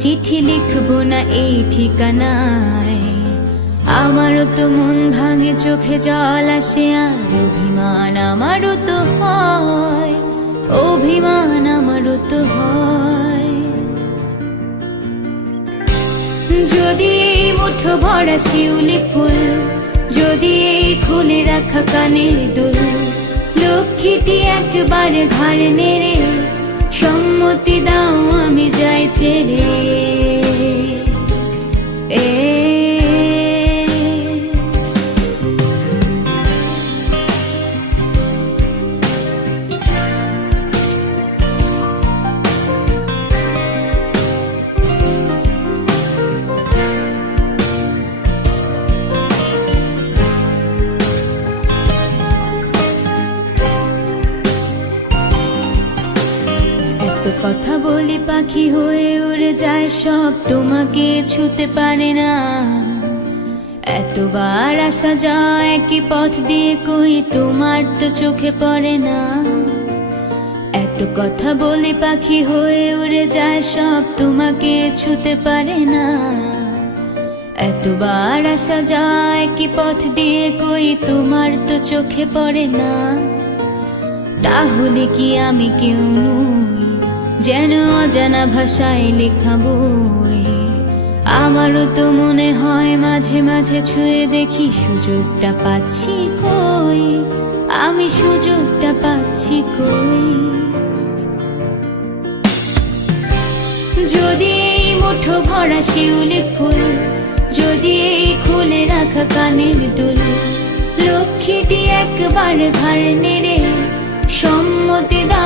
চিঠি লিখবো না এই ঠিকানায় আমারও তো মন ভাঙে চোখে জল আসে আর অভিমান আমারও তো হয় অভিমান আমারও তো হয় যদি এই মুঠো ভরা শিউলি ফুল যদি এই খুলে রাখা কানের দুল লক্ষ্মীটি একবারে ঘরে নেড়ে অনুমতি দাও আমি যাই ছেড়ে কথা বলি পাখি হয়ে উড়ে যায় সব তোমাকে ছুতে পারে না এতবার আসা যায় একই পথ দিয়ে কই তোমার তো চোখে পড়ে না এত কথা বলি পাখি হয়ে উড়ে যায় সব তোমাকে ছুতে পারে না এতবার আসা যায় একই পথ দিয়ে কই তোমার তো চোখে পড়ে না তাহলে কি আমি কেউ নু যেন অজানা ভাষায় লেখা বই আমারও তো মনে হয় মাঝে মাঝে ছুঁয়ে দেখি সুযোগটা পাচ্ছি কই আমি সুযোগটা পাচ্ছি কই যদি এই মুঠো ভরা শিউলি ফুল যদি এই খুলে রাখা কানের দুল লক্ষ্মীটি একবার ঘাড় নেড়ে সম্মতি দা